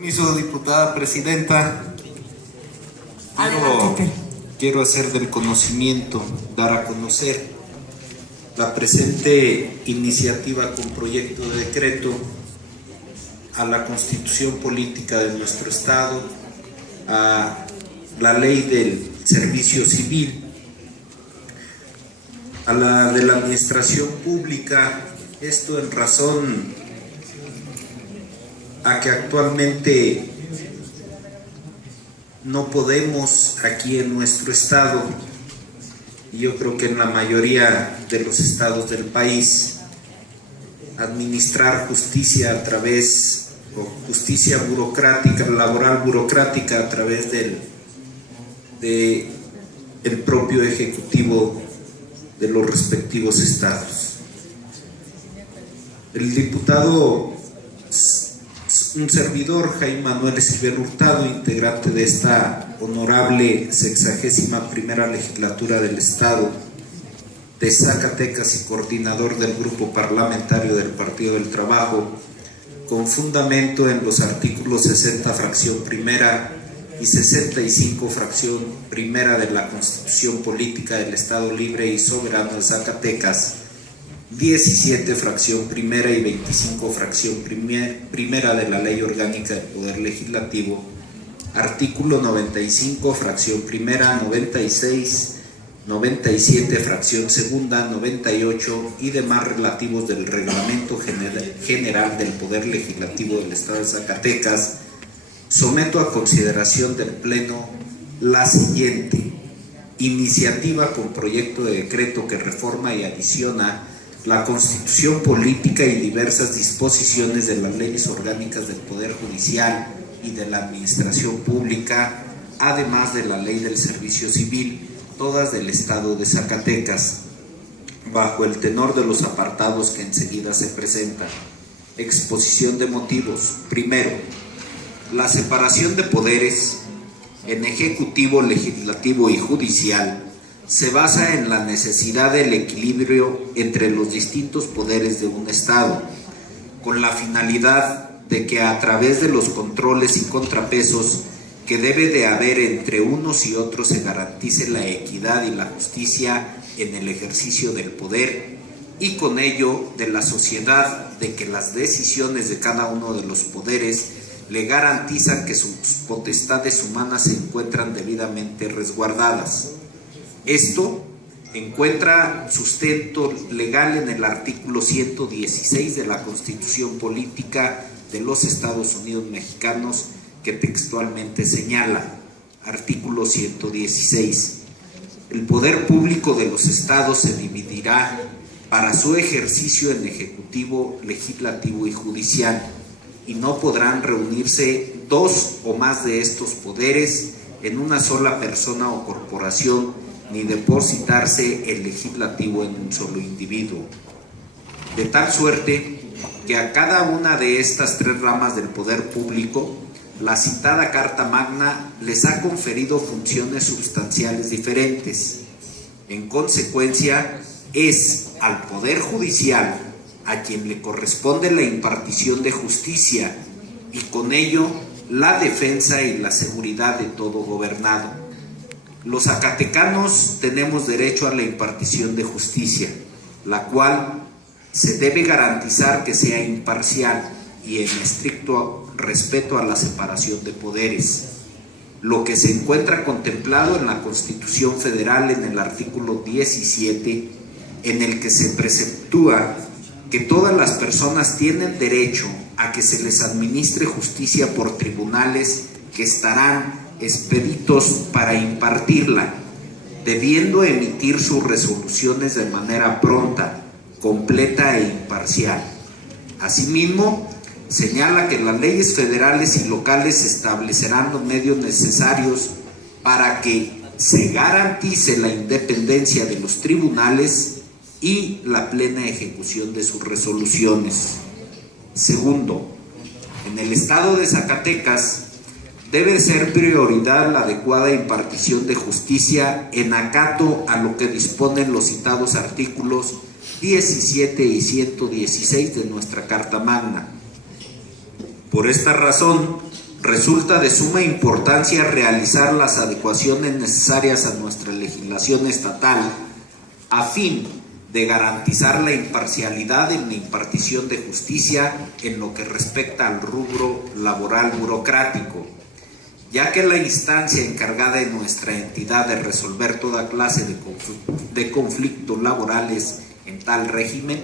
Permiso, diputada presidenta. Quiero hacer del conocimiento, dar a conocer la presente iniciativa con proyecto de decreto a la Constitución Política de nuestro Estado, a la Ley del Servicio Civil, a la de la Administración Pública. Esto en razón a que actualmente no podemos aquí en nuestro estado, y yo creo que en la mayoría de los estados del país, administrar justicia a través, o justicia burocrática, laboral burocrática a través el propio ejecutivo de los respectivos estados. El diputado, un servidor, Jaime Manuel Esquivel Hurtado, integrante de esta honorable 61ª legislatura del Estado de Zacatecas y coordinador del grupo parlamentario del Partido del Trabajo, con fundamento en los artículos 60 fracción primera y 65 fracción primera de la Constitución Política del Estado Libre y Soberano de Zacatecas, 17 fracción primera y 25 fracción primera de la Ley Orgánica del Poder Legislativo, artículo 95 fracción primera, 96, 97 fracción segunda, 98 y demás relativos del Reglamento General del Poder Legislativo del Estado de Zacatecas, someto a consideración del Pleno la siguiente iniciativa con proyecto de decreto que reforma y adiciona la Constitución Política y diversas disposiciones de las leyes orgánicas del Poder Judicial y de la Administración Pública, además de la Ley del Servicio Civil, todas del Estado de Zacatecas, bajo el tenor de los apartados que enseguida se presentan. Exposición de motivos. Primero, la separación de poderes en ejecutivo, legislativo y judicial se basa en la necesidad del equilibrio entre los distintos poderes de un Estado, con la finalidad de que a través de los controles y contrapesos que debe de haber entre unos y otros se garantice la equidad y la justicia en el ejercicio del poder, y con ello de la sociedad, de que las decisiones de cada uno de los poderes le garantizan que sus potestades humanas se encuentran debidamente resguardadas. Esto encuentra sustento legal en el artículo 116 de la Constitución Política de los Estados Unidos Mexicanos, que textualmente señala, artículo 116, el poder público de los estados se dividirá para su ejercicio en ejecutivo, legislativo y judicial, y no podrán reunirse dos o más de estos poderes en una sola persona o corporación, ni depositarse el legislativo en un solo individuo. De tal suerte que a cada una de estas tres ramas del poder público, la citada Carta Magna les ha conferido funciones sustanciales diferentes. En consecuencia, es al Poder Judicial a quien le corresponde la impartición de justicia y con ello la defensa y la seguridad de todo gobernado. Los zacatecanos tenemos derecho a la impartición de justicia, la cual se debe garantizar que sea imparcial y en estricto respeto a la separación de poderes, lo que se encuentra contemplado en la Constitución Federal en el artículo 17, en el que se preceptúa que todas las personas tienen derecho a que se les administre justicia por tribunales que estarán expeditos para impartirla, debiendo emitir sus resoluciones de manera pronta, completa e imparcial. Asimismo, señala que las leyes federales y locales establecerán los medios necesarios para que se garantice la independencia de los tribunales y la plena ejecución de sus resoluciones. Segundo, en el estado de Zacatecas debe ser prioridad la adecuada impartición de justicia en acato a lo que disponen los citados artículos 17 y 116 de nuestra Carta Magna. Por esta razón, Resulta de suma importancia realizar las adecuaciones necesarias a nuestra legislación estatal a fin de garantizar la imparcialidad en la impartición de justicia en lo que respecta al rubro laboral burocrático, ya que la instancia encargada en nuestra entidad de resolver toda clase de conflictos laborales en tal régimen,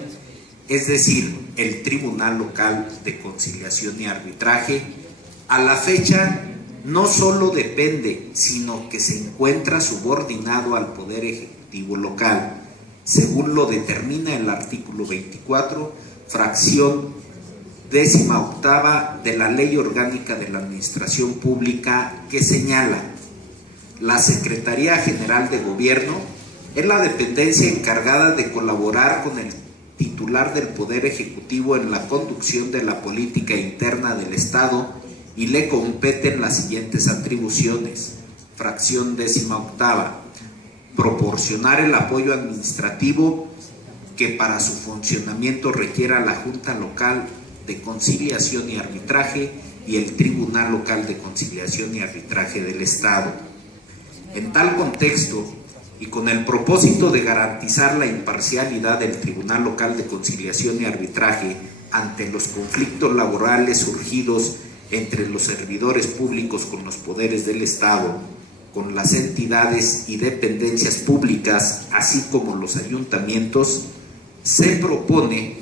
es decir, el Tribunal Local de Conciliación y Arbitraje, a la fecha no solo depende, sino que se encuentra subordinado al Poder Ejecutivo local, según lo determina el artículo 24, fracción 18ª de la Ley Orgánica de la Administración Pública, que señala: la Secretaría General de Gobierno es la dependencia encargada de colaborar con el titular del Poder Ejecutivo en la conducción de la política interna del Estado y le competen las siguientes atribuciones. Fracción 18ª. Proporcionar el apoyo administrativo que para su funcionamiento requiera la Junta Local de Conciliación y Arbitraje y el Tribunal Local de Conciliación y Arbitraje del Estado. En tal contexto, y con el propósito de garantizar la imparcialidad del Tribunal Local de Conciliación y Arbitraje ante los conflictos laborales surgidos entre los servidores públicos con los poderes del Estado, con las entidades y dependencias públicas, así como los ayuntamientos, se propone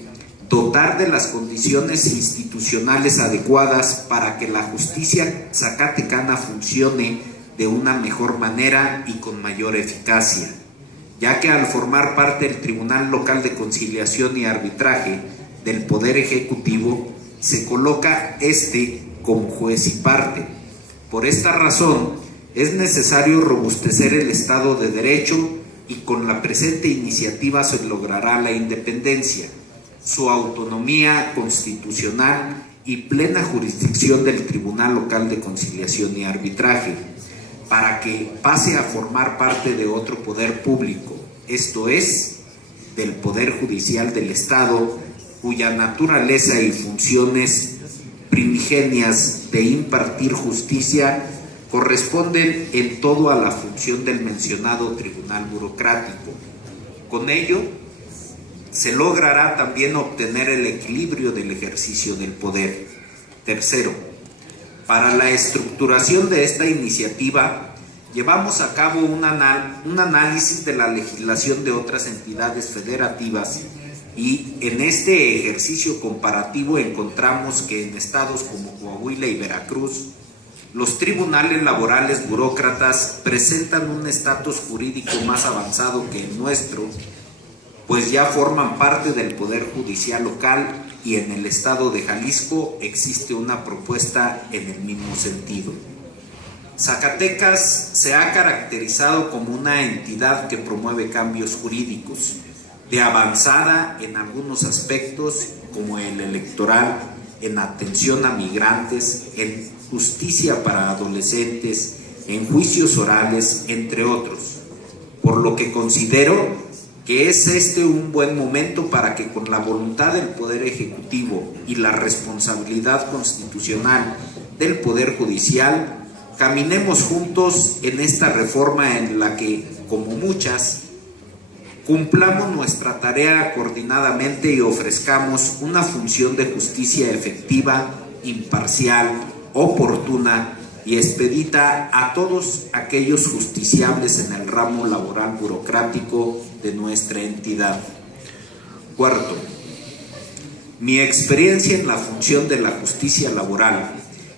dotar de las condiciones institucionales adecuadas para que la justicia zacatecana funcione de una mejor manera y con mayor eficacia, ya que al formar parte del Tribunal Local de Conciliación y Arbitraje del Poder Ejecutivo, se coloca como juez y parte. Por esta razón, es necesario robustecer el Estado de Derecho y con la presente iniciativa se logrará la independencia, su autonomía constitucional y plena jurisdicción del Tribunal Local de Conciliación y Arbitraje, para que pase a formar parte de otro poder público, esto es, del Poder Judicial del Estado, cuya naturaleza y funciones primigenias de impartir justicia corresponden en todo a la función del mencionado tribunal burocrático. Con ello, se logrará también obtener el equilibrio del ejercicio del poder. Tercero, para la estructuración de esta iniciativa, llevamos a cabo un análisis de la legislación de otras entidades federativas y en este ejercicio comparativo encontramos que en estados como Coahuila y Veracruz, los tribunales laborales burócratas presentan un estatus jurídico más avanzado que el nuestro, pues ya forman parte del Poder Judicial local, y en el estado de Jalisco existe una propuesta en el mismo sentido. Zacatecas se ha caracterizado como una entidad que promueve cambios jurídicos, de avanzada en algunos aspectos como el electoral, en atención a migrantes, en justicia para adolescentes, en juicios orales, entre otros, por lo que considero que es un buen momento para que con la voluntad del Poder Ejecutivo y la responsabilidad constitucional del Poder Judicial, caminemos juntos en esta reforma en la que, como muchas, cumplamos nuestra tarea coordinadamente y ofrezcamos una función de justicia efectiva, imparcial, oportuna y expedita a todos aquellos justiciables en el ramo laboral burocrático de nuestra entidad. Cuarto, mi experiencia en la función de la justicia laboral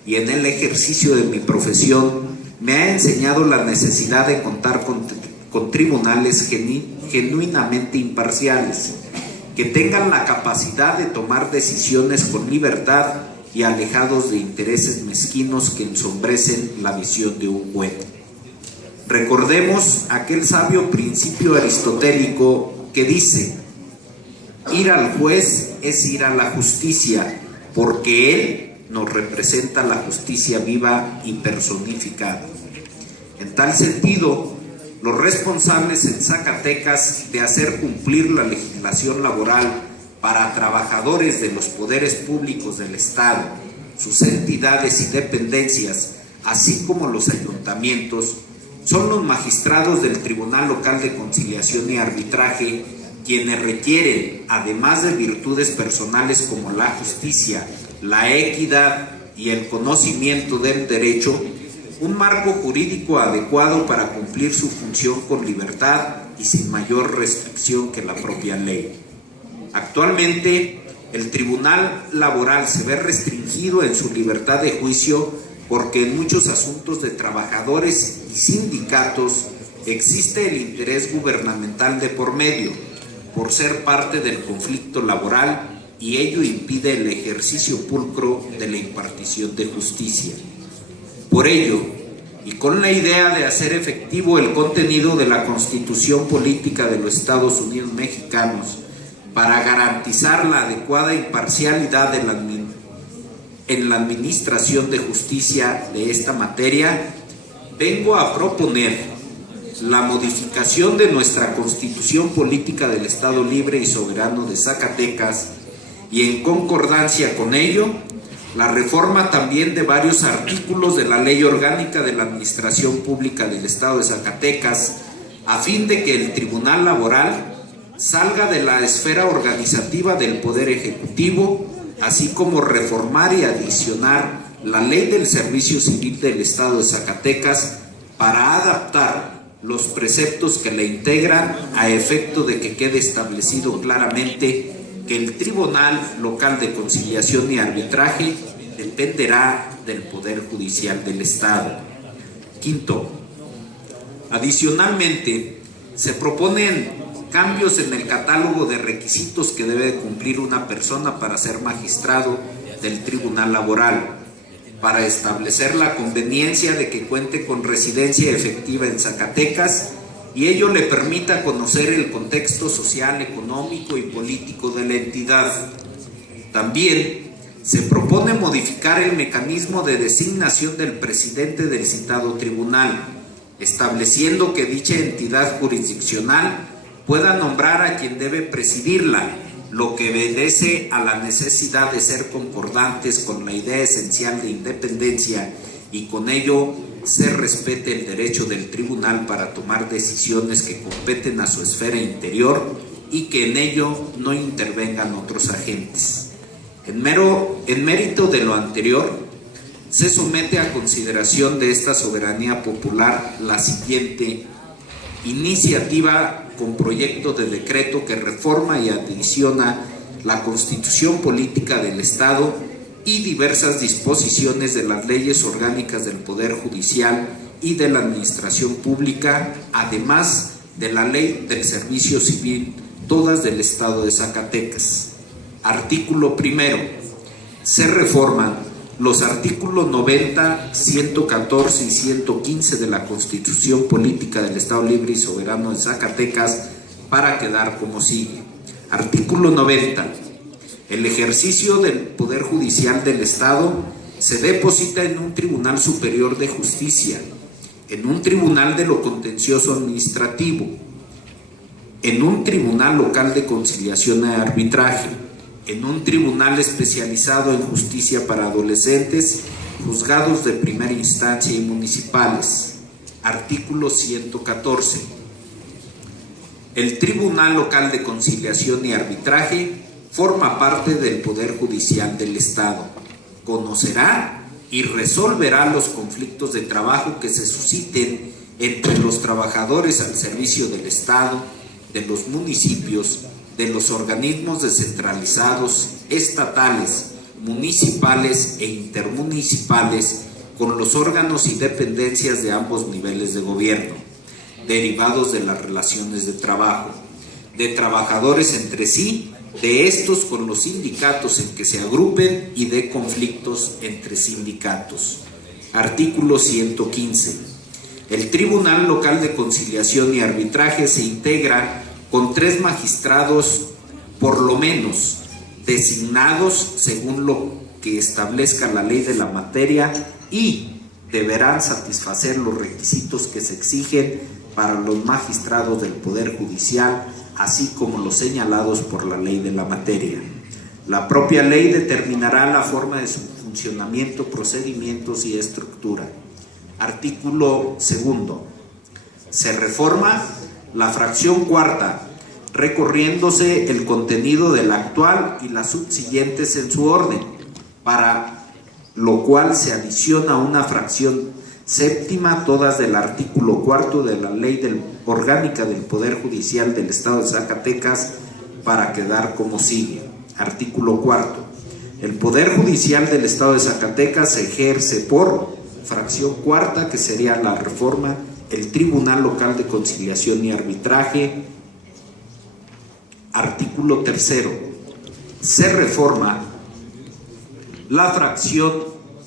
y en el ejercicio de mi profesión me ha enseñado la necesidad de contar con tribunales genuinamente imparciales, que tengan la capacidad de tomar decisiones con libertad y alejados de intereses mezquinos que ensombrecen la visión de un juez. Recordemos aquel sabio principio aristotélico que dice: ir al juez es ir a la justicia, porque él nos representa la justicia viva y personificada. En tal sentido, los responsables en Zacatecas de hacer cumplir la legislación laboral para trabajadores de los poderes públicos del Estado sus entidades y dependencias, así como los ayuntamientos, son los magistrados del Tribunal Local de Conciliación y Arbitraje quienes requieren, además de virtudes personales como la justicia, la equidad y el conocimiento del derecho, un marco jurídico adecuado para cumplir su función con libertad y sin mayor restricción que la propia ley. Actualmente, el Tribunal Laboral se ve restringido en su libertad de juicio porque en muchos asuntos de trabajadores y sindicatos existe el interés gubernamental de por medio, por ser parte del conflicto laboral, y ello impide el ejercicio pulcro de la impartición de justicia. Por ello, y con la idea de hacer efectivo el contenido de la Constitución Política de los Estados Unidos Mexicanos para garantizar la adecuada imparcialidad en la administración de justicia de esta materia, vengo a proponer la modificación de nuestra Constitución Política del Estado Libre y Soberano de Zacatecas y, en concordancia con ello, la reforma también de varios artículos de la Ley Orgánica de la Administración Pública del Estado de Zacatecas, a fin de que el Tribunal Laboral salga de la esfera organizativa del Poder Ejecutivo, así como reformar y adicionar la Ley del Servicio Civil del Estado de Zacatecas para adaptar los preceptos que la integran a efecto de que quede establecido claramente que el Tribunal Local de Conciliación y Arbitraje dependerá del Poder Judicial del Estado. Quinto, adicionalmente, se proponen cambios en el catálogo de requisitos que debe cumplir una persona para ser magistrado del Tribunal Laboral, para establecer la conveniencia de que cuente con residencia efectiva en Zacatecas y ello le permita conocer el contexto social, económico y político de la entidad. También se propone modificar el mecanismo de designación del presidente del citado tribunal, estableciendo que dicha entidad jurisdiccional pueda nombrar a quien debe presidirla, lo que obedece a la necesidad de ser concordantes con la idea esencial de independencia y con ello se respete el derecho del tribunal para tomar decisiones que competen a su esfera interior y que en ello no intervengan otros agentes. En mérito de lo anterior, se somete a consideración de esta soberanía popular la siguiente iniciativa con proyecto de decreto que reforma y adiciona la Constitución Política del Estado y diversas disposiciones de las leyes orgánicas del Poder Judicial y de la Administración Pública, además de la Ley del Servicio Civil, todas del Estado de Zacatecas. Artículo primero. Se reforman los artículos 90, 114 y 115 de la Constitución Política del Estado Libre y Soberano de Zacatecas para quedar como sigue. Artículo 90. El ejercicio del Poder Judicial del Estado se deposita en un Tribunal Superior de Justicia, en un Tribunal de lo Contencioso Administrativo, en un Tribunal Local de Conciliación y Arbitraje, en un tribunal especializado en justicia para adolescentes, juzgados de primera instancia y municipales. Artículo 114. El Tribunal Local de Conciliación y Arbitraje forma parte del Poder Judicial del Estado. Conocerá y resolverá los conflictos de trabajo que se susciten entre los trabajadores al servicio del Estado, de los municipios, de los organismos descentralizados, estatales, municipales e intermunicipales, con los órganos y dependencias de ambos niveles de gobierno, derivados de las relaciones de trabajo, de trabajadores entre sí, de estos con los sindicatos en que se agrupen y de conflictos entre sindicatos. Artículo 115. El Tribunal Local de Conciliación y Arbitraje se integra con 3 magistrados, por lo menos, designados según lo que establezca la ley de la materia y deberán satisfacer los requisitos que se exigen para los magistrados del Poder Judicial, así como los señalados por la ley de la materia. La propia ley determinará la forma de su funcionamiento, procedimientos y estructura. Artículo segundo. Se reforma la fracción cuarta, recorriéndose el contenido de la actual y las subsiguientes en su orden, para lo cual se adiciona una fracción séptima, todas del artículo cuarto de la Ley Orgánica del Poder Judicial del Estado de Zacatecas, para quedar como sigue. Artículo cuarto. El Poder Judicial del Estado de Zacatecas se ejerce por fracción cuarta, que sería la reforma, el Tribunal Local de Conciliación y Arbitraje. Artículo tercero. Se reforma la fracción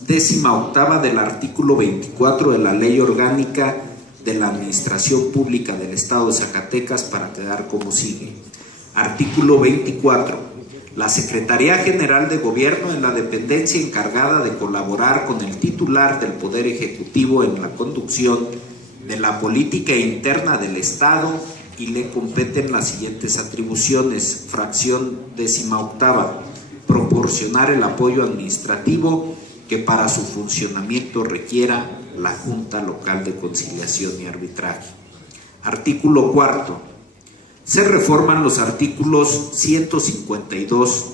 18ª del artículo 24 de la Ley Orgánica de la Administración Pública del Estado de Zacatecas, para quedar como sigue. Artículo 24. La Secretaría General de Gobierno es la dependencia encargada de colaborar con el titular del Poder Ejecutivo en la conducción de la política interna del Estado, y le competen las siguientes atribuciones. Fracción 18ª. Proporcionar el apoyo administrativo que para su funcionamiento requiera la Junta Local de Conciliación y Arbitraje. Artículo cuarto. Se reforman los artículos 152,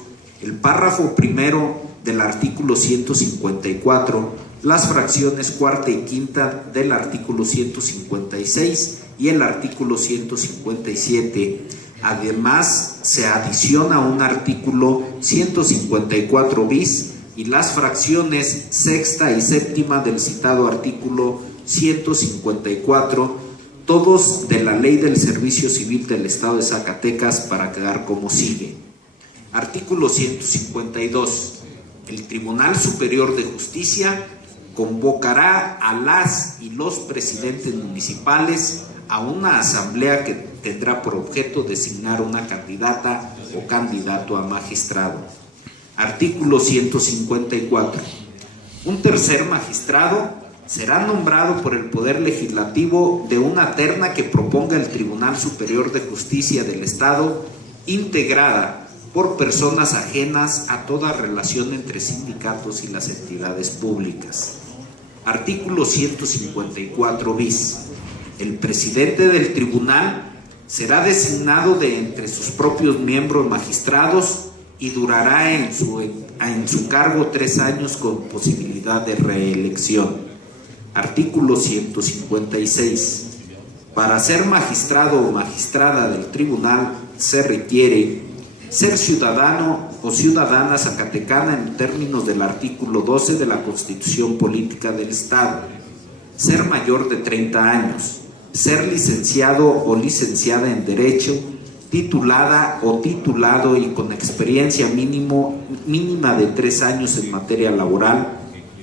el párrafo primero del artículo 154, las fracciones cuarta y quinta del artículo 156 y el artículo 157. Además, se adiciona un artículo 154 bis y las fracciones sexta y séptima del citado artículo 154, todos de la Ley del Servicio Civil del Estado de Zacatecas, para quedar como sigue. Artículo 152. El Tribunal Superior de Justicia convocará a las y los presidentes municipales a una asamblea que tendrá por objeto designar una candidata o candidato a magistrado. Artículo 154. Un tercer magistrado será nombrado por el Poder Legislativo de una terna que proponga el Tribunal Superior de Justicia del Estado, integrada por personas ajenas a toda relación entre sindicatos y las entidades públicas. Artículo 154 bis. El presidente del tribunal será designado de entre sus propios miembros magistrados y durará en su cargo 3 años con posibilidad de reelección. Artículo 156. Para ser magistrado o magistrada del tribunal se requiere ser ciudadano o ciudadana zacatecana en términos del artículo 12 de la Constitución Política del Estado, ser mayor de 30 años, ser licenciado o licenciada en Derecho, titulada o titulado y con experiencia mínima de 3 años en materia laboral,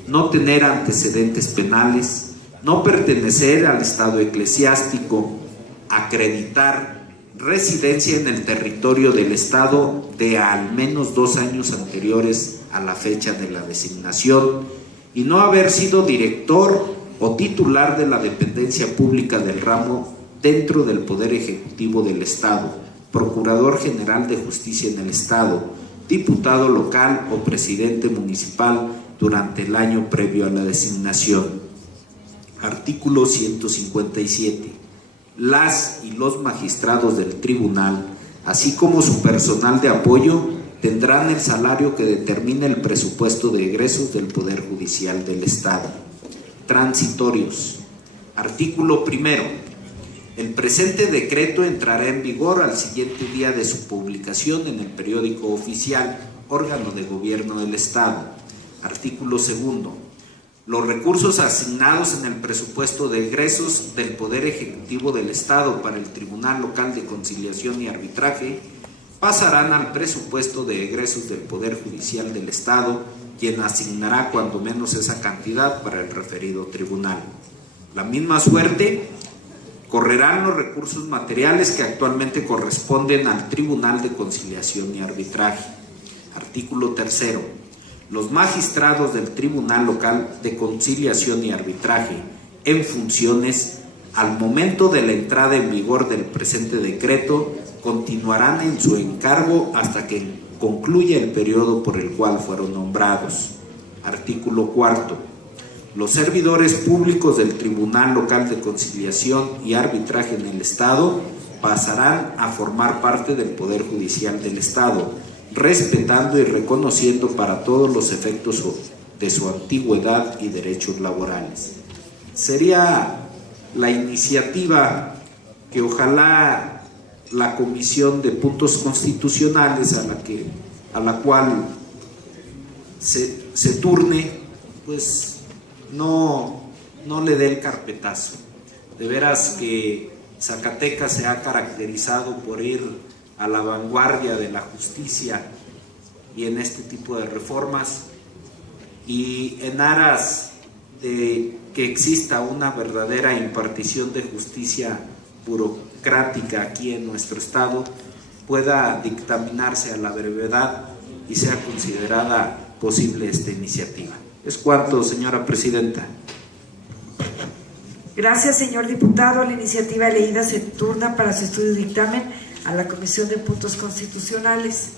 no tener antecedentes penales, no pertenecer al estado eclesiástico, acreditar residencia en el territorio del estado de al menos 2 años anteriores a la fecha de la designación y no haber sido director o titular de la dependencia pública del ramo dentro del Poder Ejecutivo del Estado, Procurador General de Justicia en el Estado, diputado local o presidente municipal durante el año previo a la designación. Artículo 157. Las y los magistrados del tribunal, así como su personal de apoyo, tendrán el salario que determina el presupuesto de egresos del Poder Judicial del Estado. Transitorios. Artículo primero. El presente decreto entrará en vigor al siguiente día de su publicación en el periódico oficial, órgano de gobierno del Estado. Artículo segundo. Los recursos asignados en el presupuesto de egresos del Poder Ejecutivo del Estado para el Tribunal Local de Conciliación y Arbitraje pasarán al presupuesto de egresos del Poder Judicial del Estado, quien asignará cuando menos esa cantidad para el referido tribunal. La misma suerte correrán los recursos materiales que actualmente corresponden al Tribunal de Conciliación y Arbitraje. Artículo tercero. Los magistrados del Tribunal Local de Conciliación y Arbitraje en funciones al momento de la entrada en vigor del presente decreto continuarán en su encargo hasta que concluya el periodo por el cual fueron nombrados. Artículo 4. Los servidores públicos del Tribunal Local de Conciliación y Arbitraje en el Estado pasarán a formar parte del Poder Judicial del Estado, respetando y reconociendo para todos los efectos de su antigüedad y derechos laborales. Sería la iniciativa que ojalá la Comisión de Puntos Constitucionales a la cual se turne, pues no le dé el carpetazo. De veras que Zacatecas se ha caracterizado por ir a la vanguardia de la justicia y en este tipo de reformas, y en aras de que exista una verdadera impartición de justicia burocrática aquí en nuestro estado, pueda dictaminarse a la brevedad y sea considerada posible esta iniciativa. Es cuanto, señora presidenta. Gracias, señor diputado. La iniciativa leída se turna para su estudio y dictamen a la Comisión de Puntos Constitucionales.